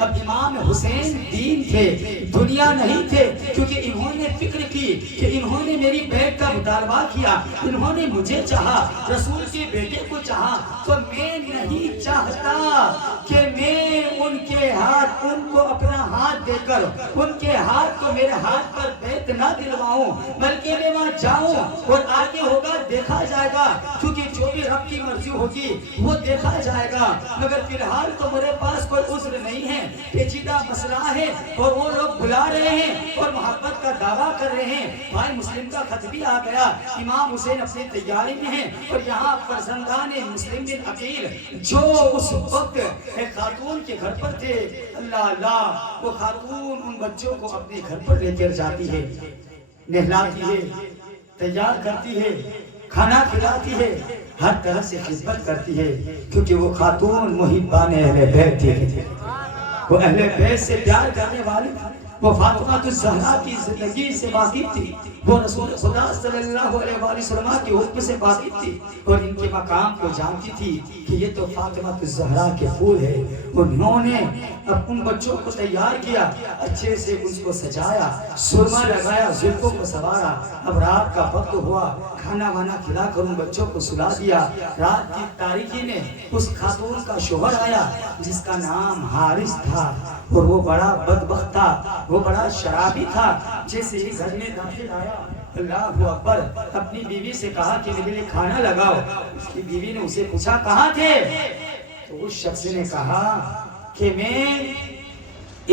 اب امام حسین دین تھے، دنیا نہیں تھے، کیونکہ انہوں نے فکر کی کہ انہوں نے میری بیٹھ کا مطالبہ کیا، انہوں نے مجھے چاہا، رسول کے بیٹے کو چاہا، تو میں نہیں چاہتا کہ میں ان کے ہاتھ، ان کو اپنا ہاتھ دے کر ان کے ہاتھ کو میرے ہاتھ پر بیعت نہ دلواؤں، بلکہ میں وہاں جاؤں اور آگے ہوگا دیکھا جائے گا، کیونکہ جو بھی رب کی مرضی ہوگی وہ دیکھا جائے گا۔ مگر فی الحال تو میرے پاس کوئی عذر نہیں ہے، پیچیدہ مسئلہ ہے اور وہ لوگ بلا رہے ہیں اور محبت کا دعویٰ کر رہے ہیں۔ بھائی مسلم کا خط بھی آ گیا، امام حسین اپنی تیاری میں ہیں، اور یہاں فرزندان مسلم بن عقیل جو اس وقت ایک خاتون کے گھر پر تھے، اللہ اللہ، وہ خاتون ان بچوں کو اپنے گھر پر لے کر جاتی ہے، نہلاتی ہے، تیار کرتی ہے، کھانا کھلاتی ہے، ہر طرح سے خدمت کرتی ہے، کیونکہ وہ خاتون محبان اہل بیت تھی، وہ اہل بیت سے پیار کرنے والی، وہ فاطمہ الزہرا کی زندگی سے واقف تھی، وہ رسول خدا صلی اللہ علیہ وآلہ وسلم کی حکم سے واقف تھی، اور ان کے مقام کو جانتی تھی کہ یہ تو فاطمہ الزہرا کے پھول ہے۔ انہوں نے اب ان بچوں کو تیار کیا، اچھے سے ان کو سجایا، سرما لگایا، زلفوں کو سوارا، اب رات کا وقت ہوا، کھانا وانا کھلا کر ان بچوں کو سلا دیا۔ رات کی تاریکی میں اس خاتون کا شوہر آیا جس کا نام حارث تھا، اور وہ بڑا بدبخت تھا، وہ بڑا شرابی تھا۔ جیسے ہی گھر میں داخل آیا، اللہ اکبر، اپنی بیوی سے کہا کہ میرے لیے کھانا لگاؤ۔ اس کی بیوی نے اسے پوچھا کہاں تھے؟ تو اس شخص نے کہا کہ میں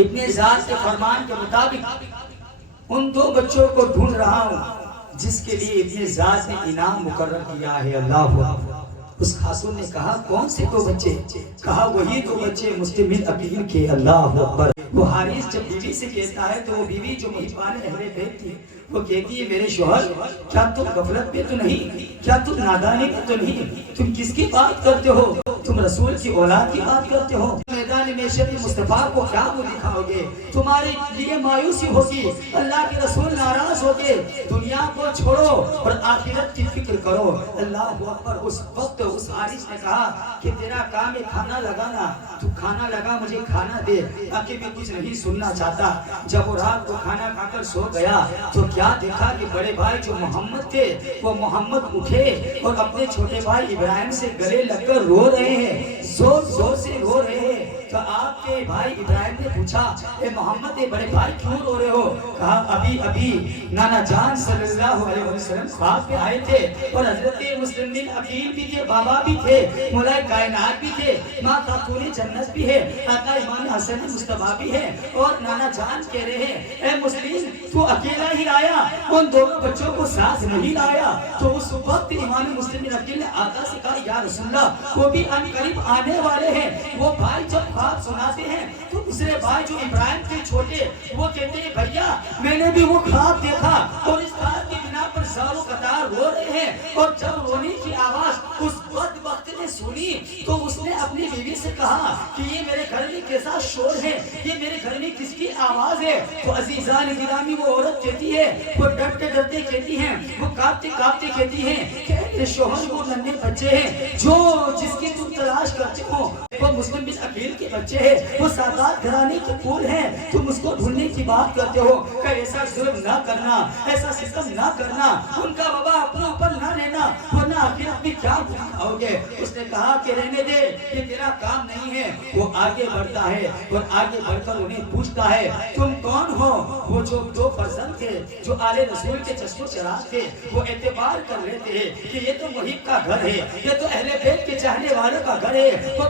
ابن ذات کے فرمان کے مطابق ان دو بچوں کو ڈھونڈ رہا ہوں جس کے لیے ابن ذات نے انعام مقرر کیا ہے۔ اللہ اکبر۔ اس خاتون نے کہا کون سے دو بچے؟ کہا وہی دو بچے مسلم بن عقیل کے۔ اللہ اکبر۔ وہ حارث جب بیوی سے کہتا ہے تو وہ بیوی جو محبان اہل بیت تھی وہ کہتی ہے میرے شوہر کیا تم غفلت پہ تو نہیں، کیا تم نادانی پہ تو نہیں، تم کس کی بات کرتے ہو؟ تم رسول کی اولاد کی بات کرتے ہو؟ میدان محشر مصطفیٰ کو کیا وہ دکھاؤ گے؟ تمہارے لیے مایوسی ہوگی، اللہ کے رسول ناراض ہوگے، دنیا کو چھوڑو اور آخرت کی فکر کرو۔ اللہ اکبر۔ اس وقت اس حارث نے کہا کہ تیرا کام ہے کھانا لگانا، تو کھانا لگا، مجھے کھانا دے، تاکہ میں کچھ نہیں سننا چاہتا۔ جب وہ رات کو کھانا کھا کر سو گیا تو کیا دیکھا کہ بڑے بھائی جو محمد تھے وہ محمد اٹھے اور اپنے چھوٹے بھائی ابراہیم سے گلے لگ کر رو رہے ہیں، زور زور سے رو رہے ہیں۔ تو آپ کے بھائی ابراہیم نے پوچھا اے محمد، اے بڑے بھائی کیوں رو رہے ہو؟ کہا ابھی ابھی نانا جان صلی اللہ علیہ وسلم خواب میں آئے تھے، اور حضرت مسلم بن عقیل بھی تھے، بابا بھی تھے، مولا کائنات بھی تھے، ماں خاتون جنت بھی ہے، آقا امام حسن مصطفیٰ بھی ہے، اور نانا جان کہہ رہے ہیں اے مسلم تو اکیلا ہی آیا، ان دونوں بچوں کو ساتھ نہیں لایا۔ تو اس وقت امام مسلم بن عقیل نے آقا سے کہا یا رسول اللہ وہ بھی ان قریب آنے والے ہیں۔ وہ بھائی جب خواب سناتے ہیں تو دوسرے بھائی جو ابراہیم کے چھوٹے وہ کہتے ہیں بھیا میں نے بھی وہ خواب دیکھا، اور اس خواب کی بنا پر سالوں قطار رو رہے ہیں۔ اور جب رونے کی آواز اس بدبخت نے سنی تو اس نے اپنی بیوی سے کہا کہ یہ میرے گھر میں کیسا شور ہے، یہ میرے گھر میں کس کی آواز ہے؟ تو عزیزان گرامی وہ عورت کہتی ہے، وہ ڈرتے ڈرتے کہتی ہیں، وہ کانپتے کانپتے کہتی ہیں کہ میرے شوہر وہ ننھے بچے ہیں جو جس کی تم تلاش کرتے ہو، وہ مسلم بن عقیل کے بچے ہیں، وہ سادات گھرانے کے پھول ہیں، تم اس کو ڈھونڈنے کی بات کرتے ہو۔ کہ ایسا ظلم نہ کرنا، ایسا ستم نہ کرنا، ان کا وبا اپنے اوپر نہ لینا، ورنہ آخرت میں کیا کھاؤ گے؟ اس نے کہا کہ رہنے دے، یہ تیرا کام نہیں ہے۔ وہ آگے بڑھتا ہے اور آگے بڑھ کر انہیں پوچھتا ہے تم کون ہو؟ وہ جو دو فرزند تھے جو آل رسول کے چشم و چراغ تھے وہ اعتبار کر لیتے ہیں کہ یہ تو محب کا گھر ہے، یہ تو اہل بیت کے چاہنے والوں کا گھر ہے۔ وہ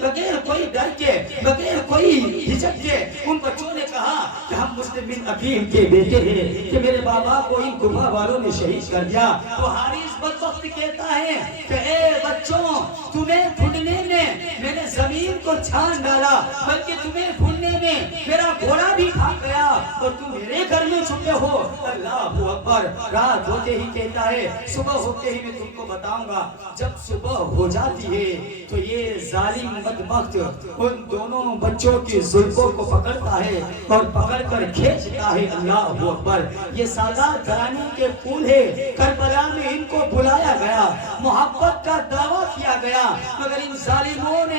بغیر کوئی ڈر کے، بغیر کوئی ہچک کے ان بچوں نے کہا کہ ہم مسلم بن عقیل کے بیٹے ہیں کہ میرے بابا کو ان گفا والوں نے شہید کر دیا۔ تو حارث بدبخت کہتا ہے کہ اے بچوں تمہیں ڈھونڈنے میں میں نے زمین کو چھان ڈالا، بلکہ تمہیں ڈھونڈنے میں میرا گھوڑا بھی کھا گیا، اور تم میرے گھر میں چھپے ہو۔ اللہ اکبر۔ رات ہوتے ہی کہتا ہے صبح ہوتے ہی میں تم کو بتاؤں گا۔ جب صبح ہو جاتی ہے تو یہ ظالم بدبخت ان دونوں بچوں کی زلفوں کو پکڑتا ہے اور پکڑ کر کھینچتا ہے۔ اللہ اکبر۔ یہ سادات گھرانے کے پھول ہے، کربلا میں ان کو بلایا گیا، محبت کا دعویٰ کیا گیا، مگر ان ظالموں نے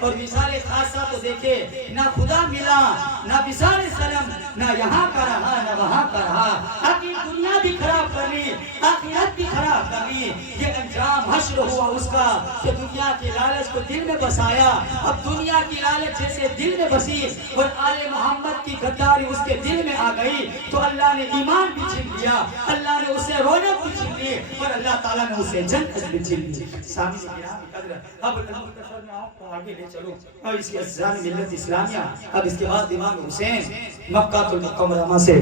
اور وصال خاصہ تو دیکھے نہ خدا ملا نہ وصال سلم، نہ یہاں کا رہا نہ وہاں کا رہا. آخر دنیا بھی خراب کر لی، آخرت بھی خراب کر لی. یہ انجام حشر ہوا اس کا کہ دنیا کی لالچ کو دل میں بسایا. اب دنیا کی لالچ جیسے دل میں بسی اور آل محمد کی غداری اس کے دل میں آ گئی تو اللہ نے ایمان بھی چھین لیا، اللہ نے اسے رونق بھی چھین لی اور اللہ تعالیٰ نے اسے جنت بھی چھین لی. سامنے اب مختصر میں آپ کو آگے لے چلو. اب اس کی اجزان ملت اسلامیہ، اب اس کے بعد امام حسین مکہ المکرمہ سے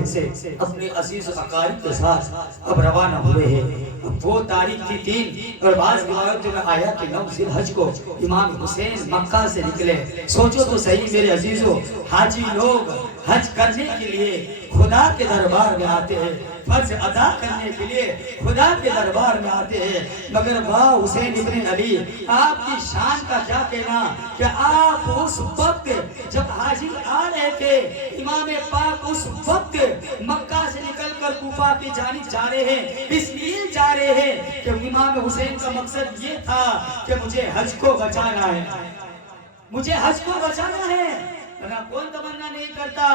اپنے عزیز و اقارب کے ساتھ اب روانہ ہوئے ہیں. وہ تاریخ تھی 3 اور بعض روایتوں میں آیا کہ 9 ذی الحج کو امام حسین مکہ سے نکلے. سوچو تو صحیح میرے عزیزوں، حاجی لوگ حج کرنے کے لیے خدا کے دربار میں آتے ہیں، فرض ادا کرنے کے لیے خدا کے دربار میں آتے ہیں. مگر واہ حسین ابن علی، آپ کی شان کا کیا کہنا کہ آپ اس وقت جب حاجی آ رہے تھے، امام پاک اس وقت مکہ سے نکل کر کوفہ کی جانب جا رہے ہیں. اس لیے جا رہے ہیں کہ امام حسین کا مقصد یہ تھا کہ مجھے حج کو بچانا ہے، مجھے حج کو بچانا ہے. کون تمنا نہیں کرتا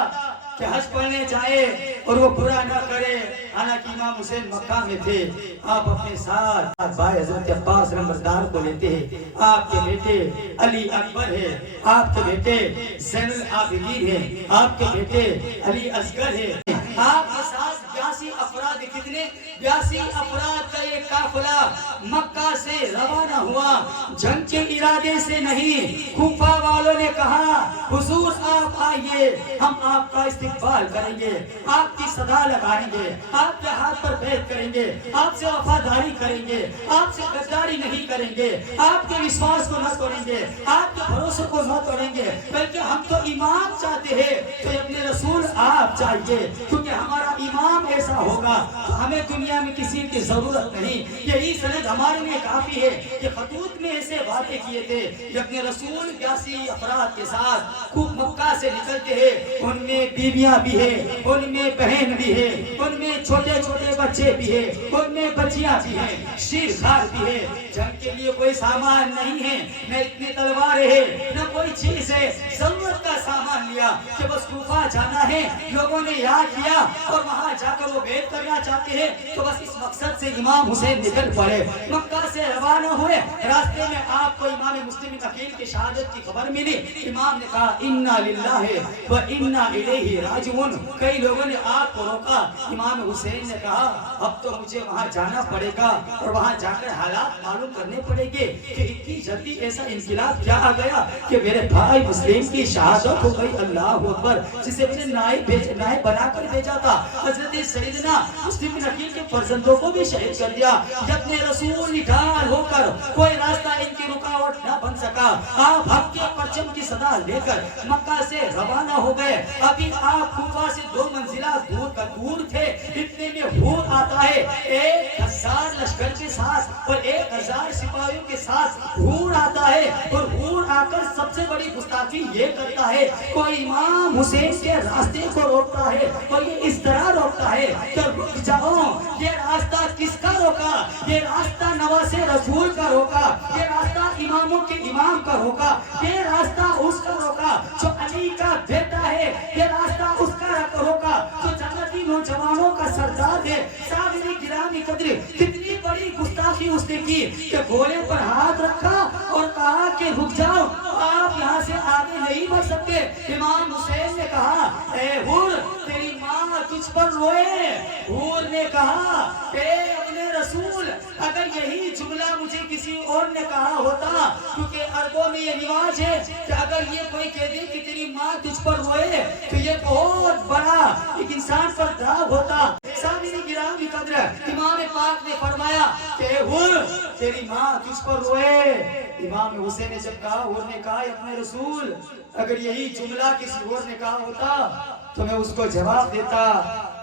کہ حج پڑھنے جائے اور وہ برا نہ کرے. حالانکہ امام حسین مکہ میں تھے، آپ اپنے ساتھ بھائی حضرت عباس نمبردار کو لیتے ہیں. آپ کے بیٹے علی اکبر ہے، آپ کے بیٹے زین العابدین ہے، آپ کے بیٹے علی اصغر ہے. آپ کے ساتھ 82 افراد، کتنے 82 افراد کا ایک قافلہ مکہ سے روانہ ہوا. جنگ کے ارادے سے نہیں. کوفہ والوں نے کہا حضور آپ آئیے، ہم آپ کا استقبال کریں گے، آپ کی صدا لگائیں گے، آپ کے ہاتھ پر بیعت کریں گے، آپ سے وفاداری کریں گے، آپ سے غداری نہیں کریں گے، آپ کے وشواس کو نہ توڑیں گے، آپ کے بھروسے کو نہ توڑیں گے، بلکہ ہم تو امام چاہتے ہیں تو اپنے رسول آپ چاہیے، کیونکہ ہمارا امام ایسا ہوگا تو ہمیں دنیا میں کسی کی ضرورت نہیں. یہی سند ہمارے لیے کافی ہے کہ خطوط میں ایسے وعدے کیے تھے کہ اپنے رسول 82 افراد کے ساتھ خوب مکہ سے نکلتے ہیں. ان میں بیویاں بھی ہیں، ان میں بہن بھی ہے، ان میں چھوٹے چھوٹے بچے بھی ہیں، ان میں بچیاں بھی ہیں، شیرخوار بھی ہے. جنگ کے لیے کوئی سامان نہیں ہے، نہ اتنی تلواریں ہیں، نہ کوئی چیز ہے. ضرورت کا سامان لیا کہ بس کوفہ جانا ہے. لوگوں نے یاد کیا اور وہاں جا کر وہ بیعت کرنا چاہتے ہیں تو بس اس مقصد سے امام حسین نکل پڑے. مکہ سے روانہ ہوئے. راستے میں آپ کو امام مسلم عقیل کی شہادت کی خبر ملی. امام نے کہا انا للہ و انا الیہ راجعون. کئی لوگوں نے آپ کو روکا. امام حسین نے کہا اب تو مجھے وہاں جانا پڑے گا اور وہاں جا کر حالات معلوم کرنے پڑے گے کہ اتنی جلدی ایسا انقلاب کیا آ گیا کہ میرے بھائی مسلم کی شہادت ہو گئی. اللہ اکبر. جسے اپنے نائب بنا کر بھیجا تھا حضرت سیدنا مسلم بن عقیل کے فرزندوں کو بھی شہید کر دیا. اپنے رسول نڈھال ہو کر کوئی راستہ ان کی رکاوٹ نہ بن سکا. آپ حق کے پرچم کی صدا لے کر مکہ سے روانہ ہو گئے. ابھی آپ کوفہ سے 2 منزلہ دور تھے. اتنے میں ہور آتا ہے 1000 لشکر کے ساتھ اور 1000 سپاہیوں کے ساتھ ہور آتا ہے. اور ہور آ کر سب سے بڑی گستاخی یہ کرتا ہے کوئی امام حسین کے راستے کو روکتا ہے اور یہ اس طرح روکتا ہے کہ رک جاؤ. یہ راستہ کس کا روکا؟ یہ راستہ نواز رسول کا روکا، یہ راستہ اماموں کے امام کا روکا، یہ راستہ اس کا روکا جو علی کا بیٹا ہے، یہ راستہ اس کا روکا جو جنتی نوجوانوں کا سردار ہے. سامنے گرامی قدر کتنی بڑی گستاخی اس نے کی کہ گھوڑے پر ہاتھ رکھا اور کہا کہ رک جاؤ، آپ یہاں سے آگے نہیں بڑھ سکتے. امام حسین نے کہا اے ہور تیری ماں تجھ پر روئے. ہور نے کہا اے اپنے رسول اگر یہی جملہ مجھے کسی اور نے کہا ہوتا، کیونکہ عربوں میں یہ رواج ہے کہ اگر یہ کوئی کہہ دے کہ تیری ماں تجھ پر روئے تو یہ بہت بڑا ایک انسان پر داغ ہوتا. سامنے گرامی قدر امام پاک نے فرمایا کہ اے ہور تیری ماں تجھ پر روئے. امام حسین نے جب کہا، ہور نے کہا اپنے رسول اگر یہی جملہ کسی اور نے کہا ہوتا تو میں اس کو جواب دیتا،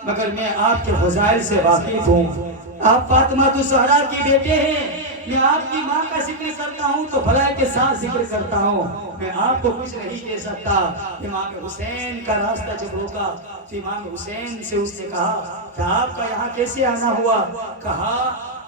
مگر میں آپ کے فضائل سے واقف ہوں. آپ فاطمہ الزہرا کی بیٹے ہیں. میں آپ کی ماں کا ذکر کرتا ہوں تو بھلائی کے ساتھ ذکر کرتا ہوں، میں آپ کو کچھ نہیں کہہ سکتا. امام حسین کا راستہ جب روکا تو امام حسین سے اس نے کہا کہ آپ کا یہاں کیسے آنا ہوا؟ کہا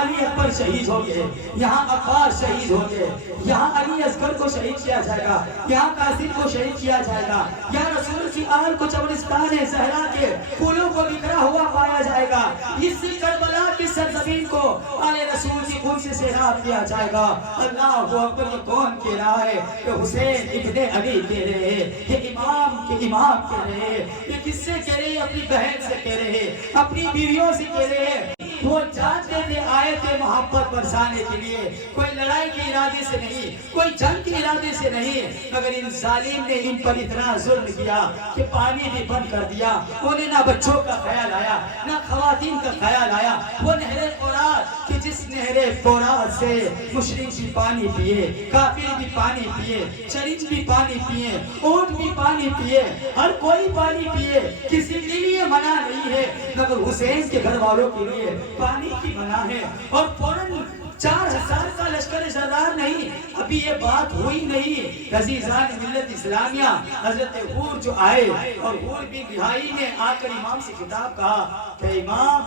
علی اکبر شہید ہو گئے، یہاں عباس شہید ہو گئے، یہاں علی اصغر کو شہید کیا جائے گا، یہاں قاسم کو شہید کیا جائے گا، یہاں رسول کی آل کو چبرستان زہرا کے پھولوں کو بکھرا ہوا پایا جائے گا، اس کربلا کی سرزمین کو آل رسول کی خون سے سیراب کیا جائے گا۔ اللہ اکبر، یہ کون کہہ رہا ہے؟ یہ حسین ابن علی کہہ رہے ہیں، یہ امام کے امام کہہ رہے ہیں، یہ کس سے کہہ رہے ہیں؟ اپنی بہن سے کہہ رہے ہیں، اپنی بیویوں سے کہہ رہے ہیں۔ وہ جانتے تھے آئے تھے محبت برسانے کے لیے، کوئی لڑائی کے ارادے سے نہیں، کوئی جنگ کے ارادے سے نہیں، مگر ان ظالم نے ان پر اتنا ظلم کیا کہ پانی بھی بند کر دیا۔ انہیں نہ بچوں کا خیال آیا، نہ خواتین کا خیال آیا۔ وہ نہر فرات کہ جس نہر فرات سے مشرک بھی پانی پیے، کافر بھی پانی پیے، چرچ بھی پانی پیے، اونٹ بھی پانی پیے، ہر کوئی پانی پیے، کسی کے لیے منع نہیں ہے، مگر حسین کے گھر والوں کے لیے پانی کی منع ہے۔ اور فوراً 4000 کا لشکر زردار نہیں، ابھی یہ بات ہوئی نہیں، عزیزان ملت اسلامیہ، حضرت حور جو آئے اور حور بھی رہائی میں آ کر امام سے خطاب کہا کہ امام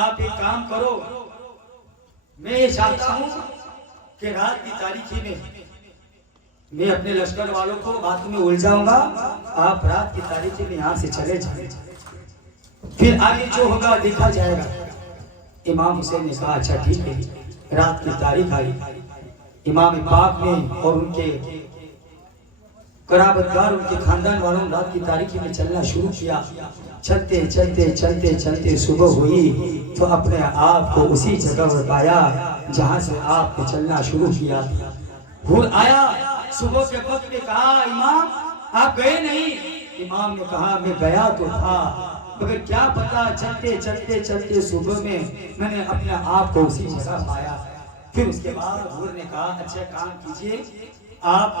آپ ایک کام کرو، میں یہ چاہتا ہوں کہ رات کی تاریکی میں میں اپنے لشکر والوں کو باتوں میں الجھاؤں گا، آپ رات کی تاریکی میں یہاں سے چلے جائیں، پھر آگے جو ہوگا دیکھا جائے گا۔ امام حسین نے کہا اچھا ٹھیک ہے۔ رات کی تاریخ آئی، امام پاک نے اور ان کے قرابتگار، ان کے خاندان والوں رات کی تاریکی میں چلنا شروع کیا۔ چلتے چلتے چلتے چلتے صبح ہوئی تو اپنے آپ کو اسی جگہ پر پایا جہاں سے آپ نے چلنا شروع کیا۔ حور آیا صبح کے وقت میں، کہا امام آپ گئے نہیں؟ امام نے کہا میں گیا تو تھا، مگر کیا پتا چلتے چلتے چلتے صبح میں میں نے اپنے آپ کو اسی جگہ پایا۔ پھر اس کے بعد حور نے کہا اچھا کام کیجئے، آپ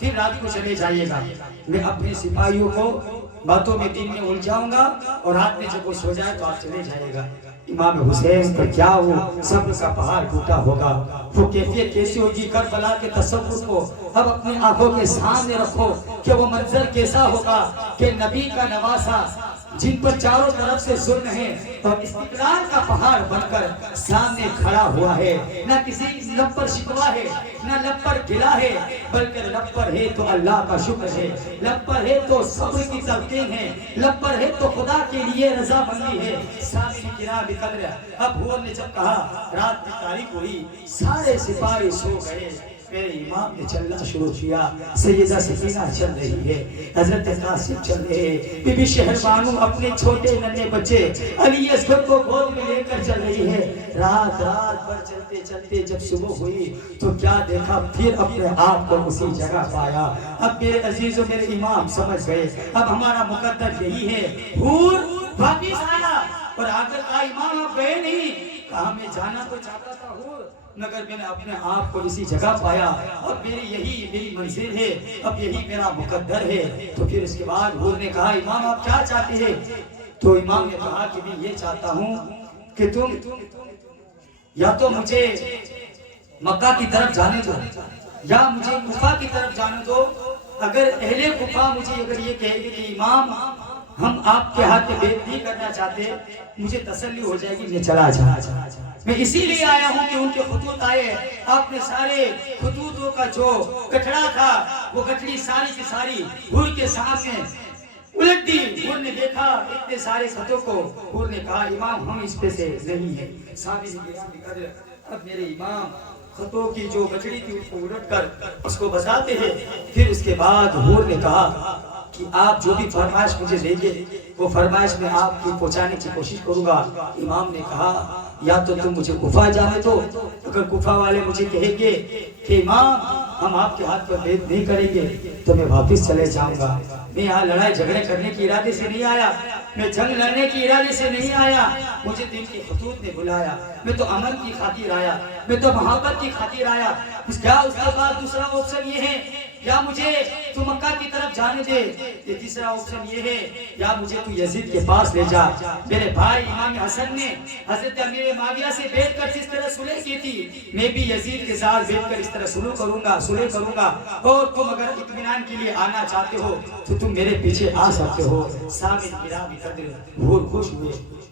پھر رات کو چلے جائیے گا، میں اپنے سپاہیوں کو باتوں میں دن میں الجھاؤں گا اور رات میں جب وہ سو جائے تو آپ چلے جائے گا۔ امام حسین پر کیا وہ صبر کا پہاڑ ٹوٹا ہوگا، وہ کیفیت کیسی ہوگی؟ کربلا کے تصور کو اب اپنی آنکھوں کے سامنے رکھو کہ وہ منظر کیسا ہوگا کہ نبی کا نواسا جن پر چاروں طرف سے ظلم ہے اور استقلال کا پہاڑ بن کر سامنے کھڑا ہوا ہے، نہ کسی لب پر شکوا ہے، نہ لب پر گلا ہے، بلکہ لب پر ہے تو اللہ کا شکر ہے، لب پر ہے تو صبر کی تلقین ہے، لب پر ہے تو خدا کے لیے رضا مندی ہے۔ سامنے کرام قدر، اب حور نے جب کہا رات کی تاریخ ہوئی، سارے سپاہی سو گئے، میرے امام نے چلنا شروع کیا۔ سیدہ سکینہ چل رہی ہے، حضرت قاسم چل رہے ہیں، بی بی شہربانو اپنے چھوٹے ننھے بچے علی اصغر کو گود میں لے کر چل رہی ہے۔ رات بھر چلتے چلتے جب صبح ہوئی تو کیا دیکھا؟ پھر اپنے آپ کو اسی جگہ پایا۔ اب میرے عزیزوں، میرے امام سمجھ گئے اب ہمارا مقدر یہی ہے۔ حور واپس آیا اور آ کر کہا امام آپ گئے نہیں؟ کہا میں جانا تو چاہتا تھا حور، مگر میں نے اپنے آپ کو اسی جگہ پایا، اب میری منزل ہے، اب یہی میرا مقدر ہے۔ تو پھر اس کے بعد حور نے کہا امام آپ کیا چاہتے ہیں؟ تو امام نے کہا کہ میں یہ چاہتا ہوں کہ تم یا تو مجھے مکہ کی طرف جانے دو یا مجھے کوفہ کی طرف جانے دو۔ اگر اہل کوفہ مجھے اگر یہ کہے گے کہ امام ہم آپ کے ہاتھ میں بیعت نہیں کرنا چاہتے، مجھے تسلی ہو جائے گی، میں چلا جاؤں۔ میں اسی لیے آیا ہوں کہ ان کے خطوط آئے، آپ نے سارے خطوطوں کا جو گٹھڑا تھا وہ گٹھڑی ساری کی ساری حور کے سامنے الٹ دی۔ حور نے دیکھا اتنے سارے خطوں کو، حور نے کہا امام ہم اس پہ سے نہیں ہیں۔ سامنے قدر، اب میرے امام خطوں کی جو گٹھڑی تھی اس کو الٹ کر اس کو بتاتے ہیں۔ پھر اس کے بعد حور نے کہا کہ آپ جو بھی فرمائش مجھے دیں گے وہ فرمائش میں آپ کی پہنچانے کی کوشش کروں گا۔ امام نے کہا یا تو تم مجھے کوفہ جانے دو، اگر کوفہ والے مجھے کہیں گے کہ امام ہم آپ کے ہاتھ پر بیعت نہیں کریں گے تو میں واپس چلے جاؤں گا۔ میں یہاں لڑائی جھگڑے کرنے کی ارادے سے نہیں آیا، میں جنگ لڑنے کی ارادے سے نہیں آیا، مجھے دل کے خطوط نے بلایا، میں تو امن کی خاطر آیا، میں تو محبت کی خاطر آیا۔ کیا اس کے بعد دوسرا آپشن یہ ہے یا مجھے تو مکہ کی طرف جانے دے، یہ تیسرا آپشن یہ ہے یا مجھے تو یزید کے پاس لے جا۔ میرے بھائی امام حسن نے حضرت امیر معاویہ سے بیعت کر جس طرح صلح کی تھی، میں بھی یزید کے ساتھ بیعت کر اس طرح صلح کروں گا، اور تم اگر اطمینان کے لیے آنا چاہتے ہو تو تم میرے پیچھے آ سکتے ہو۔ سامنے گرامی قدر حور خوش ہوئے۔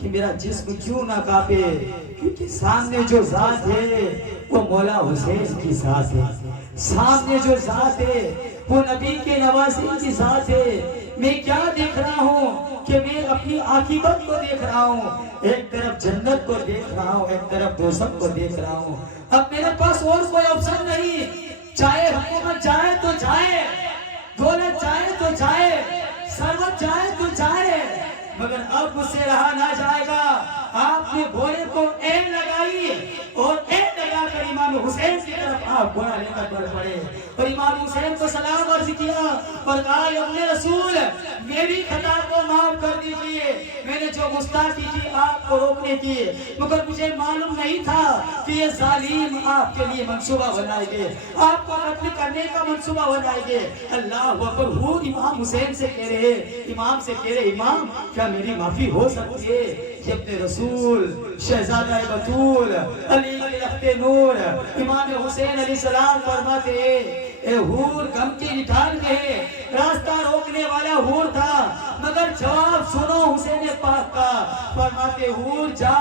کہ میرا جسم کیوں نہ کانپے، کیونکہ سامنے جو ذات ہے وہ مولا حسین کی ذات ہے، سامنے جو ذات ہے وہ نبی کے نواسے کی ذات ہے۔ میں کیا دیکھ رہا ہوں کہ میں اپنی عاقبت کو دیکھ رہا ہوں، ایک طرف جنت کو دیکھ رہا ہوں، ایک طرف دوزخ کو دیکھ رہا ہوں۔ اب میرے پاس اور کوئی آپشن نہیں، چاہے حکومت جائے تو جائے، دولت جائے تو جائے، ثروت جائے تو جائے، مگر اب مجھ سے رہا نہ جائے گا۔ آپ نے گھوڑے کو این لگائی اور این لگا کر امام حسین کی طرف آپ گھوڑا لے کر بڑھ پڑے اور امام حسین کو سلام عرض کیا اور کہا اپنے رسول میری خطا کو معاف کر دیجئے، میں نے جو گستاخی کی آپ کو روکنے کی، مگر مجھے معلوم نہیں تھا کہ یہ ظالم آپ کے لیے منصوبہ بنائے گے، آپ کو قتل کرنے کا منصوبہ بنائے گے۔ اللہ اکبر، وہ امام حسین سے کہہ رہے، امام سے کہہ رہے امام کیا میری معافی ہو سکتی ہے؟ کہ اپنے رسول شہزادہ بطول علی لخت نور امام حسین علیہ السلام فرماتے اے حور غم کی نکال گئے، راستہ روکنے والا حور تھا مگر جواب سنو حسین پاک کا، فرماتے حور جا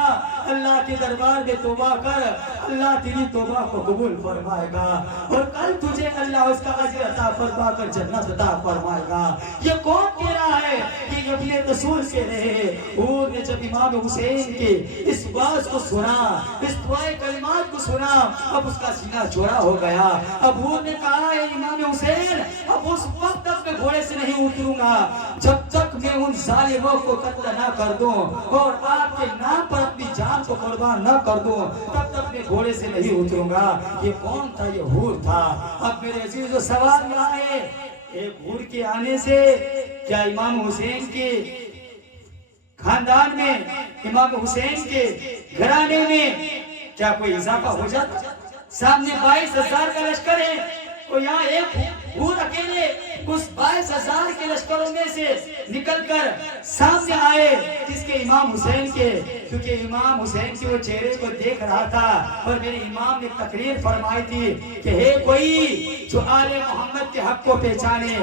اللہ کے دربار میں توبہ کر، اللہ تیری توبہ کو قبول فرمائے گا اور کل تجھے اللہ اس کا اجر عطا فرما کر جنت عطا فرمائے گا۔ یہ کون کہہ رہا ہے کہ اپنے رسول سے رہے؟ حور نے جب امام حسین کے اس بات کو سنا، اس دعائے کلمات کو سنا، اب اس کا سینہ چوڑا ہو گیا۔ اب حور نے کہا اے امام حسین اب اس وقت تک میں گھوڑے سے نہیں اتروں گا جب تک میں ان ظالموں کو قتل نہ کر دوں اور آپ کے نام پر اپنی جان کو قربان نہ کر دوں، تب تک میں گھوڑے سے نہیں اتروں گا۔ یہ کون تھا؟ یہ حور تھا۔ اب میرے عزیزو سوال یہاں ہے، ایک حور کے آنے سے کیا امام حسین کے خاندان میں، امام حسین کے گھرانے میں کیا کوئی اضافہ ہو جاتا؟ سامنے 22,000 کا لشکر ہے اور یہاں ایک حور اکیلے اس 22,000 کے لشکروں میں سے نکل کر سامنے آئے جس کے امام حسین کے، کیونکہ امام حسین کے وہ چہرے کو دیکھ رہا تھا اور میرے امام نے تقریر فرمائی تھی کہ ہے کوئی جو آل محمد کے حق کو پہچانے،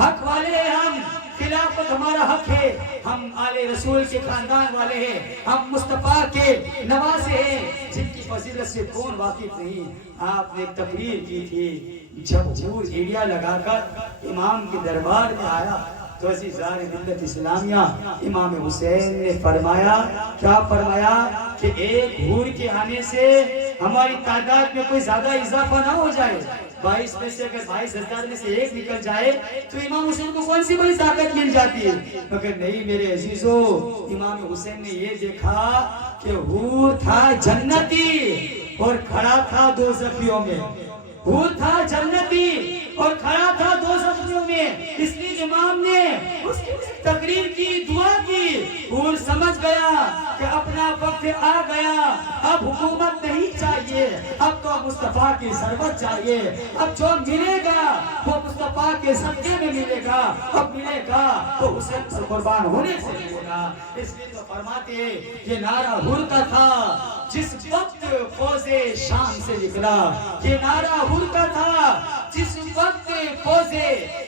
حق والے ہیں ہم، خلافت ہمارا حق ہے، ہم آل رسول کے خاندان والے ہیں، ہم مصطفیٰ کے نواسے ہیں، جن کی فضیلت سے کون واقف نہیں۔ آپ نے ایک تقریر کی تھی، جب حور ایڈیا لگا کر امام کے دربار میں آیا تو عزیزان ملت اسلامیہ امام حسین نے فرمایا، کیا فرمایا کہ ایک حور کے آنے سے ہماری تعداد میں کوئی زیادہ اضافہ نہ ہو جائے، 22 میں سے اگر 22,000 میں سے ایک نکل جائے تو امام حسین کو کون سی بڑی طاقت مل جاتی ہے؟ مگر نہیں میرے عزیزو، امام حسین نے یہ دیکھا کہ حور تھا جنتی اور کھڑا تھا دوزخیوں میں، حور تھا جنتی اور کھڑا تھا دوزخیوں میں، اس لیے امام نے اس کی تقریر کی، دعا کی۔ حور سمجھ گیا کہ اپنا وقت آ گیا، اب حکومت نہیں چاہیے، اب تو مصطفیٰ کی ثروت چاہیے، اب جو ملے گا وہ مصطفیٰ کے صدقے میں ملے گا، اب ملے گا تو حسین پر قربان ہونے سے ملے گا۔ اس لیے تو فرماتے ہیں یہ نعرہ حور کا تھا جس وقت فوز شام سے نکلا، یہ نعرہ حور کا تھا جس وقت فوز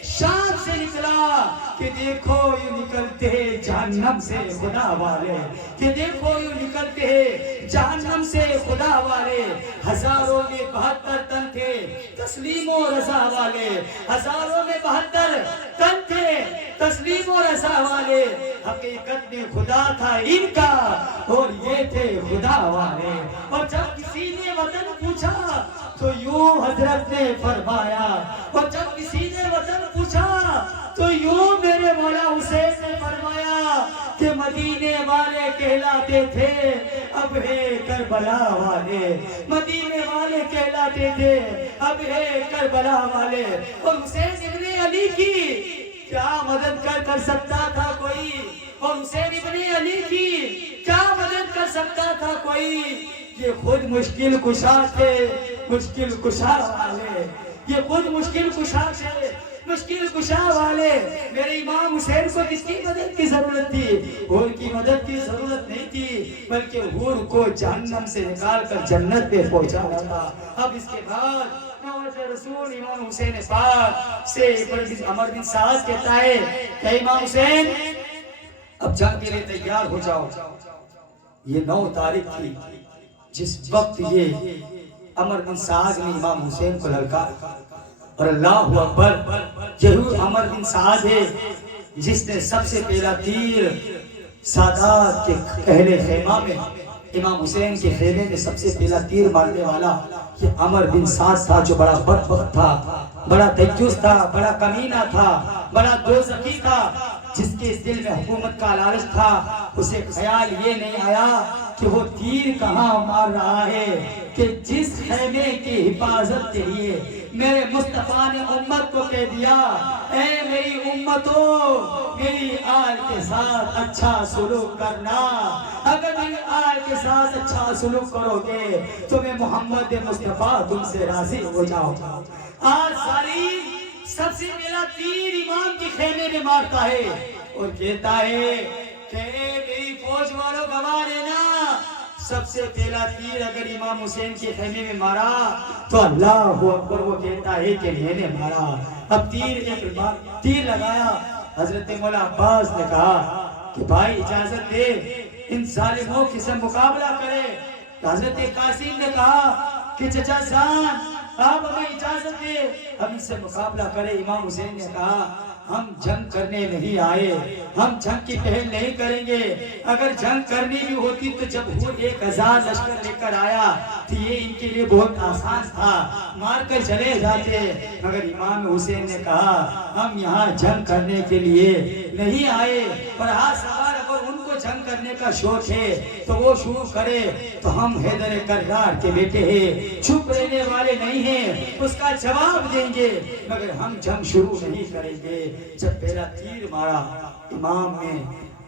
شام سے نکلا کہ دیکھو یوں نکلتے ہیں جہنم سے خدا والے، کہ دیکھو یوں نکلتے ہیں جہنم سے خدا والے۔ ہزاروں میں 72 تن تھے تسلیم و رضا والے، ہزاروں میں 72 تن تھے تسلیم و رضا والے، حقیقت میں خدا تھا ان کا اور یہ تھے خدا والے۔ اور جب کسی نے وطن پوچھا تو یوں حضرت نے فرمایا، اور جب کسی نے وطن پوچھا تو یوں میرے مولا حسین نے فرمایا کہ مدینے والے کہلاتے تھے اب ہے کربلا والے، مدینے والے کہلاتے تھے اب ہے کربلا والے۔ اور حسین ابن علی کی کیا مدد کر سکتا تھا کوئی؟ اور حسین ابن علی کی کیا مدد کر سکتا تھا کوئی؟ یہ خود مشکل کشا تھے، مشکل کشا والے، یہ خود مشکل کشا تھے، مشکل کشا والے۔ میرے امام حسین کو کس کی مدد کی ضرورت تھی؟ حور کی مدد کی ضرورت نہیں تھی، بلکہ حور کو جہنم سے نکال کر جنت پہ پہنچانا تھا۔ اب اس کے بعد رسول امام حسین پاک سے عمر بن سعد کہتا ہے کہ امام حسین اب جنگ کے لیے تیار ہو جاؤ، یہ 9 تاریخ تھی جس وقت یہ عمر بن سعد نے امام حسین کو للکارا، اور اللہ اکبر، یہی عمر بن سعد ہے جس نے سب سے پہلا تیر سادات کے اہل خیمہ میں، امام حسین کے خیمے میں سب سے پہلا تیر مارنے والا یہ عمر بن سعد تھا، جو بڑا بدبخت تھا، بڑا دیوس تھا، بڑا کمینہ تھا، بڑا دوزخی تھا، جس کے دل میں حکومت کا لالچ تھا۔ اسے خیال یہ نہیں آیا کہ وہ تیر کہاں مار رہا ہے، کہ جس خیمے کی حفاظت کے لیے میرے مصطفیٰ نے امت کو کہہ دیا، اے میری امتو، میری آل کے ساتھ اچھا سلوک کرنا، اگر میری آل کے ساتھ اچھا سلوک کرو گے تو میں محمد مصطفیٰ تم سے راضی ہو جاؤ۔ آج ساری سب سے پہلا تیر امام کی خیمے میں مارتا ہے اور کہتا ہے کہ میری فوج والوں گواہ رہنا، سب سے پہلا تیر اگر امام حسین کے خیمے میں مارا تو اللہ اکبر، وہ کہتا ہے کہ میں نے مارا۔ اب تیر لگایا، حضرت مولا عباس نے کہا کہ بھائی اجازت دے، ان ظالموں کے سے مقابلہ کرے۔ حضرت قاسم نے کہا کہ چچا جان آپ ہمیں اجازت دے، ہم ان سے مقابلہ کرے۔ امام حسین نے کہا ہم جنگ کرنے نہیں آئے، ہم جنگ کی پہل نہیں کریں گے، اگر جنگ کرنی بھی ہوتی تو جب وہ 1000 لشکر لے کر آیا تو یہ ان کے لیے بہت آسان تھا، مار کر چلے جاتے، مگر امام حسین نے کہا ہم یہاں جنگ کرنے کے لیے نہیں آئے، اور آج سوال اگر ان کو جنگ کرنے کا شوق ہے تو وہ شروع کرے، تو ہم حیدر کرار کے بیٹے ہیں، چھپ رہنے والے نہیں ہیں، اس کا جواب دیں گے، مگر ہم جنگ شروع نہیں کریں گے۔ جب پہلا تیر مارا، امام نے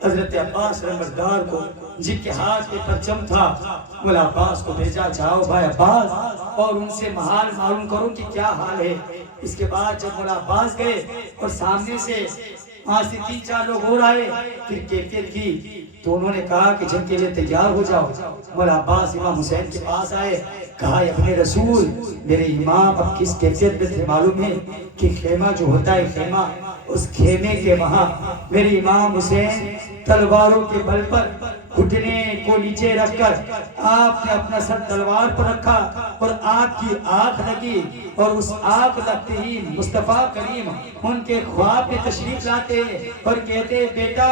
حضرت عباس نمبردار کو، جن کے ہاتھ میں پرچم تھا، مولا عباس کو بھیجا، جاؤ بھائی عباس اور ان سے حال معلوم کرو کہ کیا حال ہے۔ اس کے بعد جب مولا عباس گئے اور سامنے سے 3-4 لوگ اور آئے، پھر کیفیت کی تو انہوں نے کہا کہ جنگ کے لیے تیار ہو جاؤ۔ مولا عباس امام حسین کے پاس آئے، کہا اپنے رسول، میرے امام اب کس کیفیت میں تھے معلوم ہے کہ خیمہ جو ہوتا ہے خیمہ، اس خیمے کے وہاں میرے امام حسین تلواروں کے بل پر گھٹنے کو نیچے رکھ کر آپ نے اپنا سر تلوار پر رکھا اور آپ کی آنکھ لگی، اور اس آنکھ لگتے ہی مصطفیٰ کریم ان کے خواب میں تشریف لاتے اور کہتے بیٹا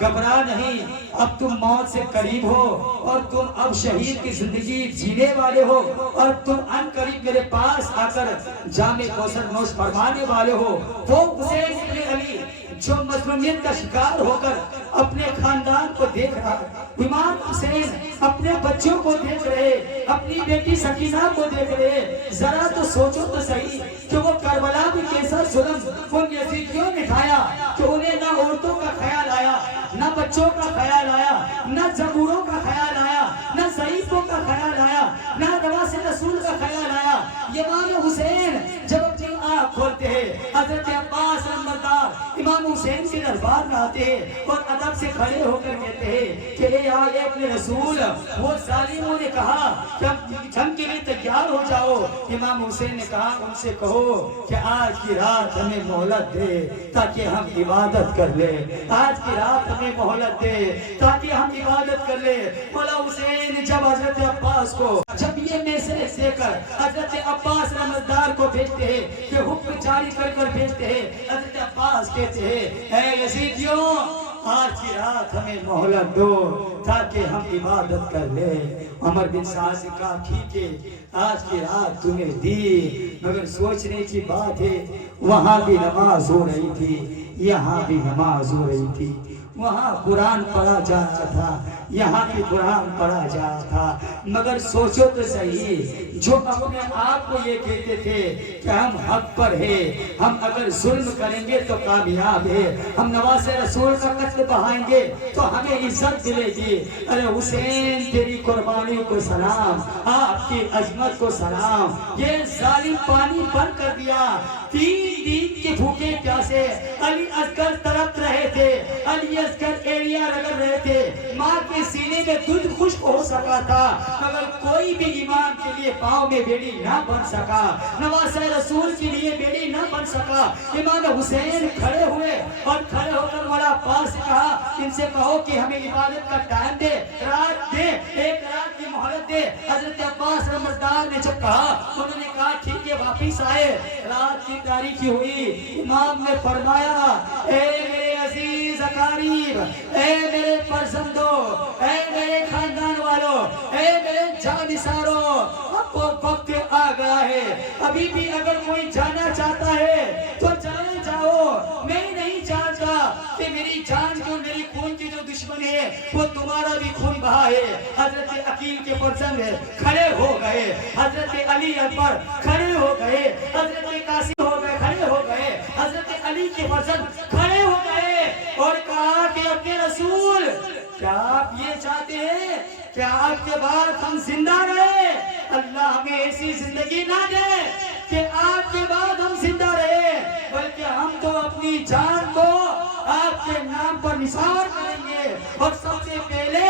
گھبرا نہیں، اب تم موت سے قریب ہو اور تم اب شہید کی زندگی جینے والے ہو، اور تم ان قریب میرے پاس آ کر جام کوثر نوش فرمانے والے ہو۔ وہ حسین ابن علی جو مظلومیت کا شکار ہو کر اپنے خاندان کو دیکھ رہا، امام حسین اپنے بچوں کو دیکھ رہے، اپنی بیٹی سکینہ کو دیکھ رہے، ذرا تو سوچو تو صحیح کہ وہ کربلا بھی کیسا ظلم ان یزیدیوں نے ڈھایا کہ انہیں نہ عورتوں کا خیال آیا، نہ بچوں کا خیال آیا، نہ زبوروں کا خیال آیا، نہ ضعیفوں کا خیال آیا، نہ نواز رسول کا خیال آیا۔ امام حسین جب اپنی آنکھ کھولتے ہیں، حضرت عباس نمبردار امام حسین کے دربار میں آتے ہیں اور ادب سے کھڑے ہو کر کہتے ہیں کہ اے آئے اپنے رسول، وہ ظالموں نے کہا کہ جنگ کے لیے تیار ہو جاؤ۔ امام حسین نے کہا ان سے کہو کہ آج کی رات ہمیں مہلت دے تاکہ ہم عبادت کر لیں، آج کی رات ہمیں مہلت دے تاکہ ہم عبادت کر لیں۔ مولا حسین جب حضرت عباس کو جب یہ میسج دے کر حضرت عباس نمبردار کو بھیجتے ہیں کہ حکم جاری کر کر بھیجتے ہیں، حضرت عباس کہتے ہیں اے یزیدیوں آج کی رات ہمیں مہلت دو تاکہ ہم عبادت کر لیں۔ عمر بن سعد کا ٹھیک ہے آج کی رات تمہیں دی، مگر سوچنے کی بات ہے وہاں بھی نماز ہو رہی تھی، یہاں بھی نماز ہو رہی تھی، وہاں قرآن پڑھا جا رہا تھا، یہاں بھی قرآن پڑھا جا رہا تھا، مگر سوچو تو صحیح جو اپنے آپ کو یہ کہتے تھے کہ ہم حق پر ہیں، ہم اگر ظلم کریں گے تو کامیاب ہے، ہم نواز رسول کا قتل بہائیں گے تو ہمیں عزت ملے گی، ارے حسین تیری قربانی کو سلام، آپ کی عظمت کو سلام، یہ ظالم پانی بند کر دیا۔ 3 دن کے بھوکے پیاسے علی اصغر تڑپ رہے تھے، علی اصغر ایریا انگلیاں رگڑ رہے تھے، ماں کے سینے میں دودھ خشک ہو سکا تھا، مگر کوئی بھی امام کے لیے پاؤں میں بیڑی نہ بن سکا، نواسہ رسول کے لیے بیڑی نہ بن سکا۔ امام حسین کھڑے ہوئے اور کھڑے ہو کر مولا پاک سے کہا، ان سے کہو کہ ہمیں عبادت کا ٹائم دے، رات دے، ایک رات کی مہلت دے۔ حضرت عباس رمضان نے جب کہا، انہوں نے کہا ٹھیک ہے، واپس آئے۔ رات کی تاریکی ہوئی، امام نے فرمایا، اے میرے عزیز اقارب، اے میرے فرزندوں، اے میرے خاندان والوں، اے میرے جانثاروں، اب وہ وقت آ گیا ہے، ابھی بھی اگر کوئی جانا چاہتا ہے تو چلے جاؤ۔ میں نہیں جانتا کہ میری جان جو میری خون کی جو دشمن ہے وہ تمہارا بھی خون بہا ہے۔ حضرت عقیل کے فرزند کھڑے ہو گئے، حضرت علی اکبر کھڑے ہو گئے، حضرت قاسم ہو گئے، کھڑے ہو گئے، حضرت علی کے فرزند کھڑے ہو گئے اور کہا کہ اپنے رسول، کیا آپ یہ چاہتے ہیں کیا آپ کے بعد ہم زندہ رہے؟ اللہ ہمیں ایسی زندگی نہ دے کہ آپ کے بعد ہم زندہ رہے، بلکہ ہم تو اپنی جان کو آپ کے نام پر نثار کریں گے اور سب سے پہلے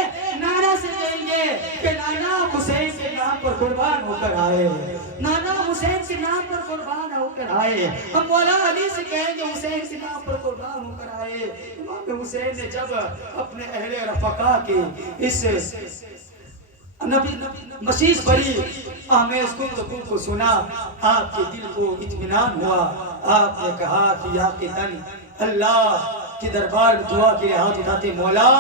نانا سے کہیں گے کہ نانا حسین کے نام پر قربان ہو کر آئے، نانا حسین کے نام پر قربان ہو کر آئے۔ ہم مولا علی سے کہیں گے حسین کے نام پر قربان ہو کر آئے۔ امام حسین نے جب اپنے اہل رفقا کے اس مشیش بڑی آمیز گفتگو کو سنا، آپ کے دل کو اطمینان ہوا۔ آپ نے کہا کہ آپ کے تن اللہ کے دربار میں دعا کے لیے ہاتھ اٹھاتے، مولا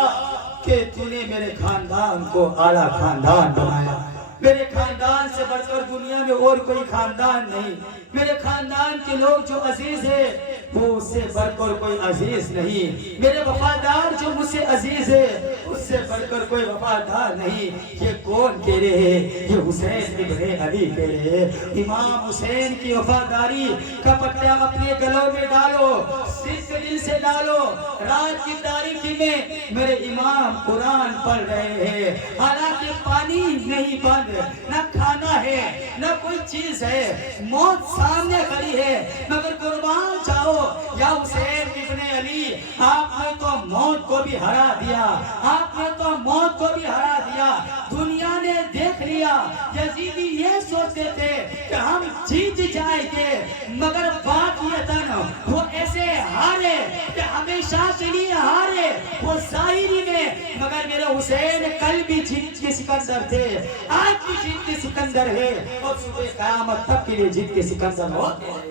کہ تو نے میرے خاندان کو اعلیٰ خاندان بنایا، میرے خاندان سے بڑھ کر دنیا میں اور کوئی خاندان نہیں، میرے خاندان کے لوگ جو عزیز ہیں وہ اس سے بڑھ کر کوئی عزیز نہیں، میرے وفادار جو مجھ سے عزیز ہے اس سے بڑھ کر کوئی وفادار نہیں۔ یہ کون کہہ رہے ہیں؟ یہ حسین ابن علی کہہ رہے ہیں۔ امام حسین کی وفاداری کا پٹا اپنے گلوں میں ڈالو، صرف دل سے ڈالو۔ رات کی تاریکی میں میرے امام قرآن پڑھ رہے ہیں، حالانکہ پانی نہیں بند، نہ کھانا ہے، نہ کوئی چیز ہے، موت سامنے کھڑی ہے، مگر قربان جاؤ یا حسین ابن علی، آپ نے تو موت کو بھی ہرا دیا، آپ نے تو موت کو بھی ہرا دیا۔ دنیا نے دیکھ لیا، یزیدی یہ سوچتے تھے کہ ہم جیت جائیں گے، مگر واقعتاً وہ ایسے ہارے کہ ہمیشہ کے لیے ہارے، وہ ظاہری میں، مگر میرے حسین کل بھی جیت کے سکندر تھے، آج بھی جیت کے سکندر ہے، اور صبح قیامت تک کے لیے جیت کے سکندر ہوتے ہیں۔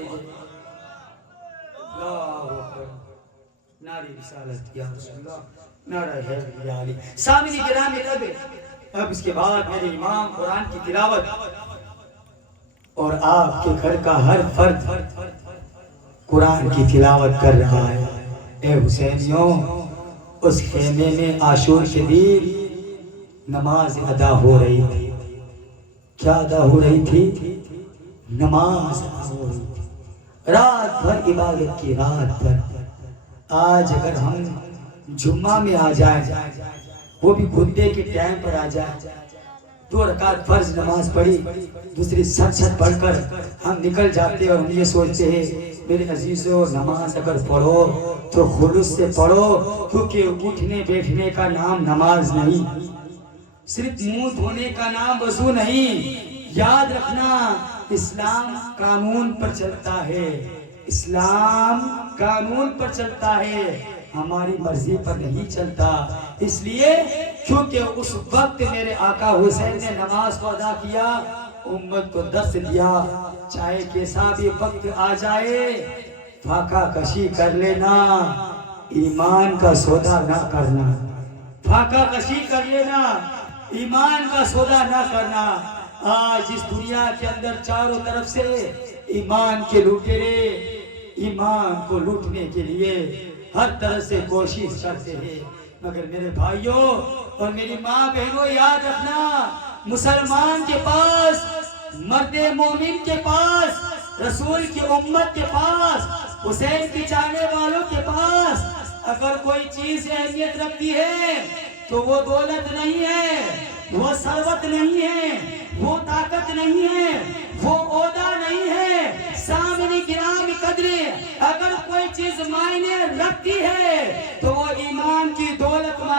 نعرہ رسالت یا رسول اللہ، نعرہ حیدر یا علی۔ سامعین گرامی، اب اس کے بعد میرے امام قرآن کی تلاوت، اور آپ کے گھر کا ہر فرد قرآن کی تلاوت کر رہا ہے۔ اے حسینیوں، اس خیمے میں عاشور کے دن نماز ادا ہو رہی تھی۔ کیا ادا ہو رہی تھی؟ نماز ادا ہو رہی تھی، رات بھر عبادت کی، رات بھر۔ آج اگر ہم جمعہ میں آ جائیں، وہ بھی خطبے کے ٹائم پر آ جائیں، 2 رکعت فرض نماز پڑھی، دوسری سچ پڑھ کر ہم نکل جاتے اور ہم یہ سوچتے ہیں میرے عزیزوں نماز اگر پڑھو تو خلوص سے پڑھو، کیونکہ اٹھنے بیٹھنے کا نام نماز نہیں، صرف منہ دھونے کا نام وضو نہیں۔ یاد رکھنا، اسلام قانون پر چلتا ہے، اسلام قانون پر چلتا ہے، ہماری مرضی پر نہیں چلتا۔ اس لیے کیونکہ اس وقت میرے آقا حسین نے نماز کو ادا کیا، امت کو درس دیا، چاہے کیسا بھی وقت آ جائے فاقہ کشی کر لینا، ایمان کا سودا نہ کرنا، فاقہ کشی کر لینا، ایمان کا سودا نہ کرنا۔ آج اس دنیا کے اندر چاروں طرف سے ایمان کے لوٹیرے ایمان کو لوٹنے کے لیے ہر طرح سے کوشش کرتے ہیں، مگر میرے بھائیوں اور میری ماں بہنوں، یاد رکھنا، مسلمان کے پاس، مرد مومن کے پاس، رسول کی امت کے پاس، حسین کی چاہنے والوں کے پاس اگر کوئی چیز اہمیت رکھتی ہے تو وہ دولت نہیں ہے، وہ ثروت نہیں ہے، وہ طاقت نہیں ہے، وہ عہدہ نہیں ہے۔ سامنے گرامی قدر، اگر کوئی چیز معنی رکھتی ہے تو وہ ایمان کی دولت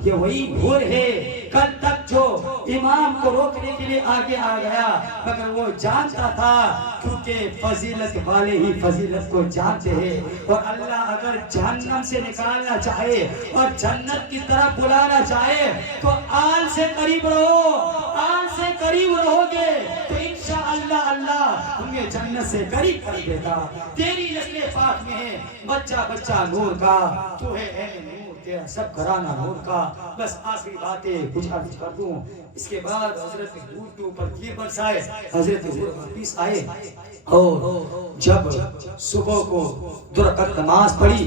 یہ وہی ہور ہے کل تک جو امام کو روکنے کے لیے آگے آ گیا، مگر وہ جانتا تھا کیونکہ فضیلت والے ہی فضیلت کو جانتے ہیں، اور اللہ اگر جہنم سے نکالنا چاہے اور جنت کی طرف بلانا چاہے تو آل سے قریب رہو، آل سے قریب رہو گے تو انشاءاللہ اللہ ہمیں جنت سے قریب کر دے گا۔ تیری نسل پاک میں ہے بچہ بچہ نور کا، تو ہے اہل نور، تیرا سب گھرانہ نور کا۔ بس آخری باتیں کچھ عرض کر دوں، اس کے بعد حضرت حور کے اوپر تیر برسائے، حضرت حور واپس آئے اور جب صبح کو 2 رکعت نماز پڑھی،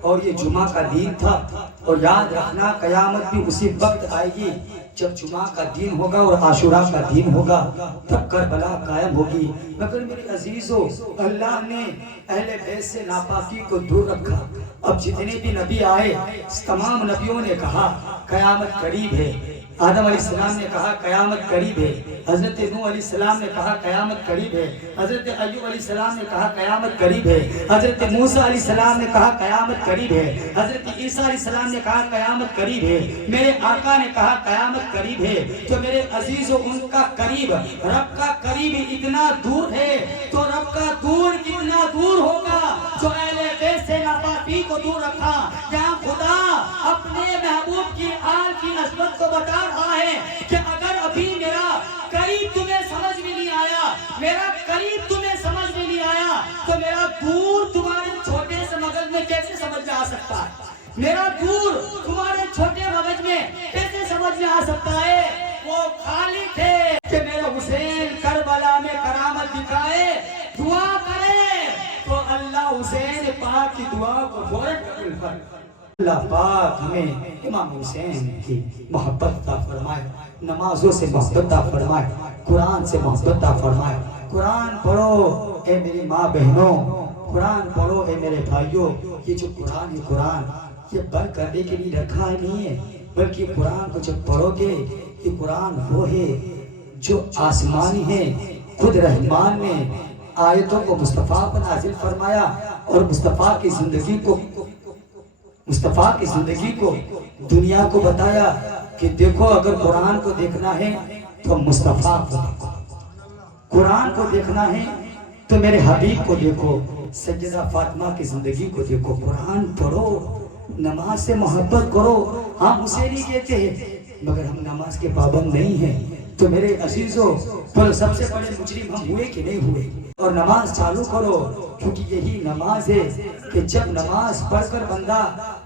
اور یہ جمعہ کا دن تھا، اور یاد رکھنا قیامت بھی اسی وقت آئے گی جب جمعہ کا دن ہوگا اور عاشوراء کا دن ہوگا، تب کربلا قائم ہوگی۔ مگر میرے عزیزو، اللہ نے اہل بیت سے ناپاکی کو دور رکھا۔ اب جتنے بھی نبی آئے تمام نبیوں نے کہا قیامت قریب ہے۔ آدم علیہ السلام نے کہا قیامت قریب ہے، حضرت نوح علیہ السلام نے کہا قیامت قریب ہے، حضرت ایوب علیہ السلام نے کہا قیامت قریب ہے، حضرت موسیٰ علیہ السلام نے کہا قیامت قریب ہے، حضرت عیسیٰ علیہ السلام نے کہا قیامت قریب ہے، میرے آقا نے کہا قیامت قریب ہے۔ تو میرے عزیزو، ان کا قریب، رب کا قریب اتنا دور ہے تو رب کا دور کتنا دور ہوگا جو اہل بیت سے ناپاکی کو دور رکھا۔ یہاں خدا اپنے محبوب کی آل کی عظمت کو بتا رہا ہے کہ اگر ابھی میرا قریب تمہیں سمجھ میں نہیں آیا، میرا قریب تمہیں سمجھ میں نہیں آیا، تو میرا دور تمہارے چھوٹے سے مغز میں کیسے سمجھ میں آ سکتا ہے؟ میرا دور تمہارے چھوٹے مغز میں کیسے سمجھ میں آ سکتا ہے؟ وہ خالق ہے کہ میرا حسین کربلا میں کرامت دکھائے، دعا کرے تو اللہ حسین پاک کی دعا کو فوراً قبول کر۔ اللہ پاک ہمیں امام حسین کی محبت عطا فرمائے، نمازوں سے محبت عطا فرمائے، قرآن سے محبت عطا فرمائے۔ قرآن پڑھو اے میری ماں بہنوں، قرآن پڑھو اے میرے بھائیوں۔ یہ جو قرآن ہے، قرآن یہ بند کرنے کے لیے رکھا نہیں ہے، بلکہ قرآن کو جب پڑھو گے، یہ قرآن وہ ہے جو آسمانی ہے۔ خود رحمان نے آیتوں کو مصطفیٰ پر نازل فرمایا اور مصطفیٰ کی زندگی کو دنیا کو بتایا کہ دیکھو اگر قرآن کو دیکھنا ہے تو مصطفیٰ کو دیکھو، قرآن کو دیکھنا ہے تو میرے حبیب کو دیکھو، سیدہ فاطمہ کی زندگی کو دیکھو۔ قرآن پڑھو، نماز سے محبت کرو۔ ہم اسے نہیں کہتے ہیں مگر ہم نماز کے پابند نہیں ہیں، تو میرے عزیزو پر سب سے بڑے مجرم ہم ہوئے کہ نہیں ہوئے؟ اور نماز چالو کرو، کیونکہ یہی نماز ہے کہ جب نماز پڑھ کر بندہ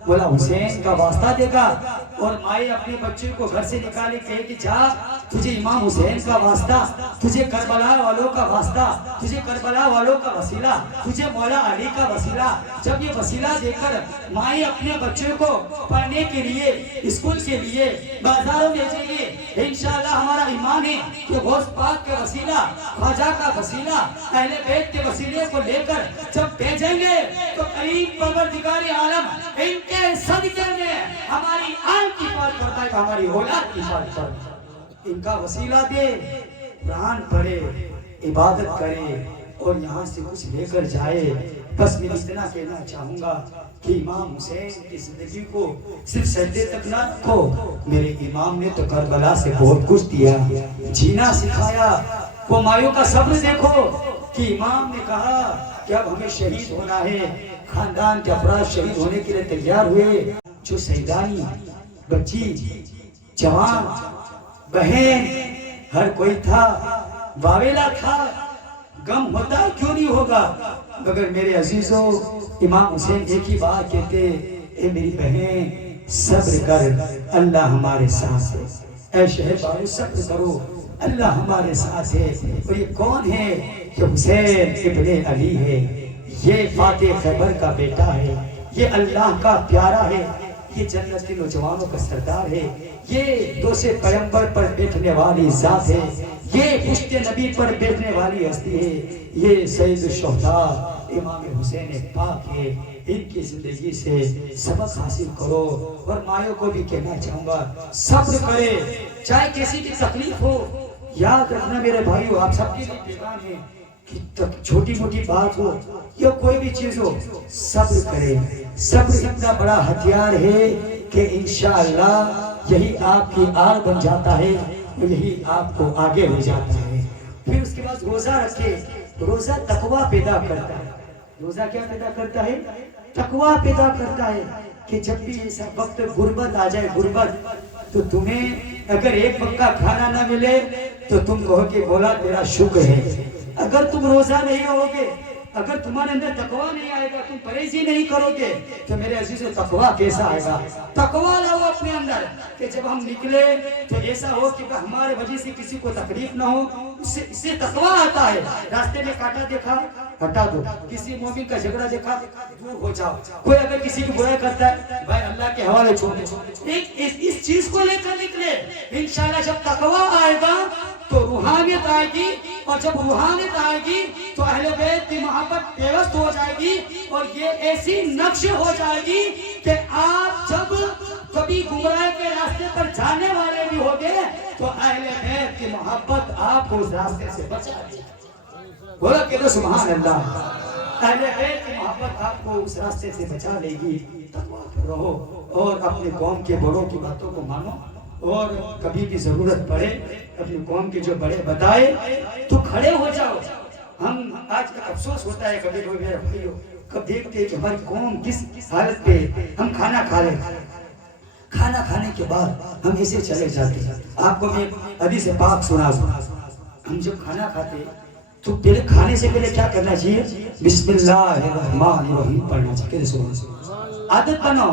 مولا حسین کا واسطہ دے گا، اور مائیں اپنے بچے کو گھر سے نکالے کہے کہ جا تجھے امام حسین کا واسطہ، تجھے کربلا والوں کا واسطہ، تجھے کربلا والوں کا وسیلہ، تجھے مولا علی کا وسیلہ، جب یہ وسیلہ دے کر مائیں اپنے بچے کو پڑھنے کے لیے، اسکول کے لیے بازاروں بھیجیں گے، انشاءاللہ ہمارا ایمان ہے کہ غوث پاک کے وسیلہ، خواجہ کا وسیلہ، اہل بیت کے وسیلے کو لے کر جب بھیجیں گے تو قریب پروردگار عالم ان کے صدقے میں ہماری آن کی حفاظت کرتا ہے، ہماری اولاد کی حفاظت کرتا ہے۔ ان کا وسیلہ دے، قرآن پڑھے، عبادت کرے اور یہاں سے کچھ لے کر جائے۔ بس میں اتنا کہنا چاہوں گا کہ امام حسین کی زندگی کو صرف سجدے تک نہ رکھو، میرے امام نے تو کربلا سے بہت کچھ دیا، جینا سکھایا۔ وہ مایوں کا صبر دیکھو کہ امام نے کہا کہ اب ہمیں شہید ہونا ہے، خاندان کے افراد شہید ہونے کے لیے تیار ہوئے، جو شہیدانی بچی، جوان، بہن، ہر کوئی تھا، واویلا تھا، غم ہوتا کیوں نہیں ہوگا؟ مگر میرے عزیزوں، امام حسین ایک ہی بات کہتے، اے میری بہن صبر کر، اللہ ہمارے ساتھ ہے۔ اے شہر بارو صبر کرو، اللہ ہمارے ساتھ ہے۔ اور یہ کون ہے؟ کہ حسین ابن علی ہے، یہ فاتح خیبر کا بیٹا ہے، یہ اللہ کا پیارا ہے، یہ جنت کے نوجوانوں کا سردار ہے، یہ دوست پیغمبر پر بیٹھنے والی ذات ہے، یہ پشت نبی پر بیٹھنے والی ہستی ہے، یہ سید الشہداء امام حسین پاک ہے۔ ان کی زندگی سے سبق حاصل کرو۔ اور مائوں کو بھی کہنا چاہوں گا، صبر کرے، چاہے کسی کی تکلیف ہو۔ یاد رکھنا میرے بھائیو، آپ سب کے لیے پیغام ہے کہ چھوٹی موٹی بات ہو یا کوئی بھی چیز ہو، صبر کرے۔ صبر اتنا بڑا ہتھیار ہے کہ انشاءاللہ یہی آپ کی آر بن جاتا ہے اور یہی آپ کو آگے لے جاتا ہے. پھر اس کے بعد روزہ رکھے. روزہ تقوی پیدا کرتا ہے. روزہ کیا پیدا کرتا ہے؟ تقوی پیدا کرتا ہے کہ جب بھی ایسا وقت غربت آ جائے، غربت، تو تمہیں اگر ایک وقت کا کھانا نہ ملے تو تم کہو کہ مولا تیرا شکر ہے. اگر تم روزہ نہیں رہو گے، اگر تمہارے اندر تقوی نہیں آئے گا، تم پرہیزی نہیں کرو گے، تو میرے عزیز تقوی کیسا آئے گا؟ تقوی لاؤ اپنے اندر کہ جب ہم نکلے تو ایسا ہو کہ ہمارے وجہ سے کسی کو تکلیف نہ ہو. اس سے تقوی آتا ہے. راستے میں کانٹا دیکھا ہٹا دو، کسی مومن کا جھگڑا دیکھا دور ہو جاؤ، کوئی اگر کسی کی برائی کرتا ہے بھائی اللہ کے حوالے چھوڑ دو. اس چیز کو لے کر نکلے. انشاءاللہ جب تقوی آئے گا تو روحانیت آئے گی، اور جب روحانیت آئے گی تو اہل بیت کی محبت پیوست ہو جائے گی، اور یہ ایسی نقش ہو جائے گی کہ آپ جب کبھی گمراہ کے راستے پر جانے والے بھی ہوگے تو اہل بیت کی محبت آپ کو اس راستے سے بچا دے. بولا کہ سبحان اللہ. اہل بیت کی محبت آپ کو اس راستے سے بچا لے گی. تقویٰ پر رہو اور اپنے قوم کے بڑوں کی باتوں کو مانو، اور کبھی بھی ضرورت پڑے اپنی قوم کے جو بڑے بتائے تو کھڑے ہو جاؤ. ہم آج کا افسوس ہوتا ہے کبھی کوئی میرے بھائیوں کب دیکھتے ہیں کہ ہماری قوم کس حالت پہ. ہم کھانا کھا رہے ہیں، کھانا کھانے کے بعد ہم ایسے چلے جاتے ہیں. آپ کو میں حدیث پاک سنا دوں. ہم جب کھانا کھاتے تو پہلے کھانے سے پہلے کیا کرنا چاہیے؟ بسم اللہ الرحمن الرحیم پڑھنا چاہیے. عادت بناؤ.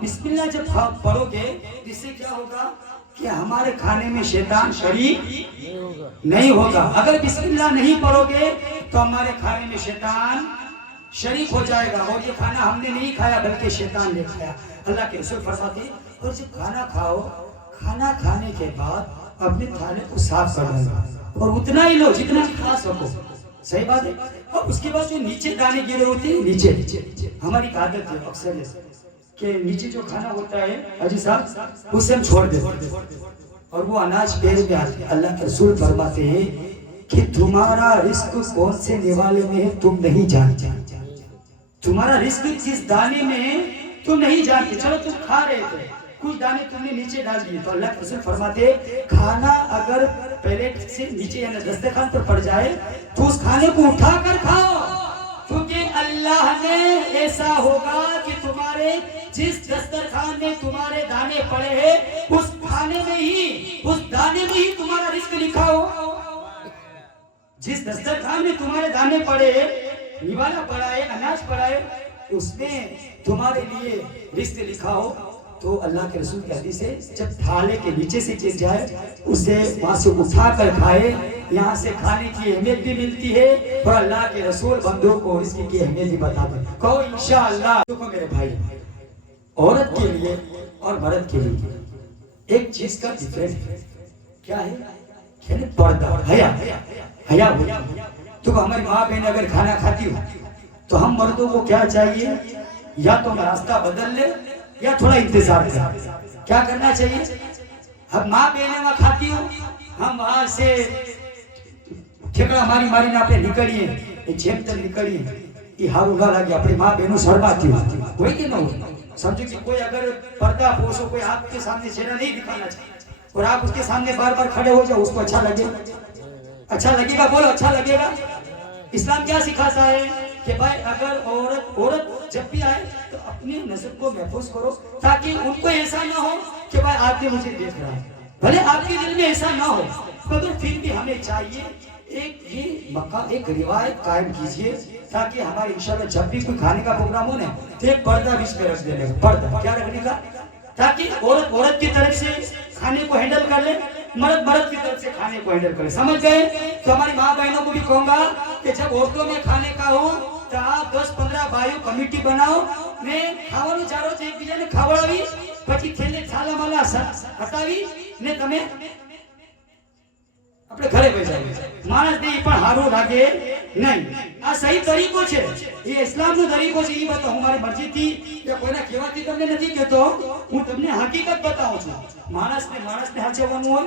بسم اللہ جب پڑھو گے اس سے کیا ہوگا کہ ہمارے کھانے میں شیطان شریک نہیں ہوگا. اگر بسم اللہ نہیں پڑھو گے تو ہمارے کھانے میں شیطان شریک ہو جائے گا، اور یہ کھانا ہم نے نہیں کھایا بلکہ شیطان نے کھایا. اللہ کے رسول فرماتے ہیں اور جب کھانا کھاؤ، کھانا کھانے کے بعد اپنے کھانے کو صاف کر لو، اور اتنا ہی لو جتنا کھا سکو. صحیح بات ہے. اور اس کے بعد جو نیچے دانے گرے ہوتے ہیں، نیچے ہماری عادت ہے اکثر کہ نیچے جو کھانا ہوتا ہے حاجی صاحب اسے ہم چھوڑ دیتے اور وہ اناج پیر میں آتے ہیں. اللہ کے رسول فرماتے ہیں کہ تمہارا رزق کون سے نوالے میں ہے تم نہیں جانتے. تمہارا رزق کس دانے میں ہے تم نہیں جانتے. چلو تم کھا رہے تھے، کچھ دانے تم نے نیچے ڈال دیے، تو اللہ کے رسول فرماتے کھانا اگر پلیٹ سے نیچے یعنی دسترخوان پر پڑ جائے تو اس کھانے کو اٹھا کر کھاؤ، کیونکہ اللہ نے ایسا ہوگا کہ تمہارے جس دسترخوان میں تمہارے دانے پڑے ہیں اس کھانے میں ہی، اس دانے میں ہی تمہارا رزق لکھا ہو. جس دسترخوان میں تمہارے دانے پڑے، نوالا پڑا ہے، اناج پڑا ہے، اس میں تمہارے لیے رزق لکھا ہو. تو اللہ کے رسول کی حدیث ہے جب تھالے کے نیچے سے گر جائے اسے وہاں سے اٹھا کر کھائے. یہاں سے کھانے کی اہمیت بھی ملتی ہے اور اللہ کے رسول بندوں کو اس کی اہمیت بھی بتاتے ہیں. کہو انشاءاللہ. دیکھو میرے بھائی، عورت کے لیے اور مرد کے لیے ایک چیز کا ڈفرینس ہے. کیا ہے؟ یعنی پردہ، حیا ہوتا. تو ہماری ماں بہن اگر کھانا کھاتی ہو تو ہم مردوں کو کیا چاہیے؟ یا تو راستہ بدل لے یا تھوڑا انتظار کریں. کیا کرنا چاہیے؟ ہم ماں بہنیں وہاں کھاتی ہو، ہم وہاں سے ٹھیکڑا ماری ماری نہ اپنے نکلیے، جھیم تک نکلیے، یہ ہارو گا لگے اپنی ماں بہنوں شرماتی ہو. ہوئی کہ نہ ہوئی؟ سمجھو کہ کوئی اگر پردہ پوش ہو، کوئی آپ کے سامنے چہرہ نہیں دکھانا چاہیے اور آپ اس کے سامنے بار بار کھڑے ہو جاؤ، اس کو اچھا لگے؟ اچھا لگے گا؟ بولو اچھا لگے گا؟ اسلام کیا سکھاتا ہے کہ بھائی اگر عورت جب بھی آئے تو اپنی نظر کو محفوظ کرو تاکہ ان کو ایسا نہ ہو کہ بھائی آدمی مجھے دیکھ رہا ہے. بھلے آپ کے دل میں ایسا نہ ہو مگر پھر بھی ہمیں چاہیے ایک روایت قائم کیجئے تاکہ ہمارے انشاءاللہ جب بھی کوئی کھانے کا پروگرام ہو نا تو ایک پردہ بیچ میں رکھ دینے کا. پردہ کیا رکھنے کا؟ تاکہ عورت کی طرف سے کھانے کو ہینڈل کر لے، مرد کی طرف سے کھانے کو ہینڈل کرے. سمجھ گئے؟ تو ہماری ماں بہنوں کو بھی کہوں گا کہ جب عورتوں میں کھانے کا ہو تو آپ 10-15 بھائیوں کمیٹی بناؤ. میں ખાવાનું ચારો છે એકબીજાને ખવડાવી પછી થેલે થાલામાલા હટાવી ને તમે આપણે ઘરે વહી જાવ. માણસને ઈ પણ હારું લાગે નહીં. આ સહી તરીકો છે, એ ઇસ્લામનો તરીકો છે. ઈ બતાવું મારી મરજીથી કે કોઈના કહેવાથી તમને નથી કહેતો, હું તમને હકીકત બતાવું છું. માણસને હાચવવાનું હોય,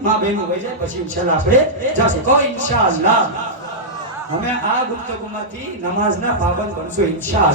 માં બહેનો વહી જાય પછી ઇન્શાલ્લાહ આપણે જાશું. કહો ઇન્શાલ્લાહ. અમે આ ગુપ્તગુમાંથી નમાઝના પાબંદ બનશું ઇન્શાઅલ્લાહ.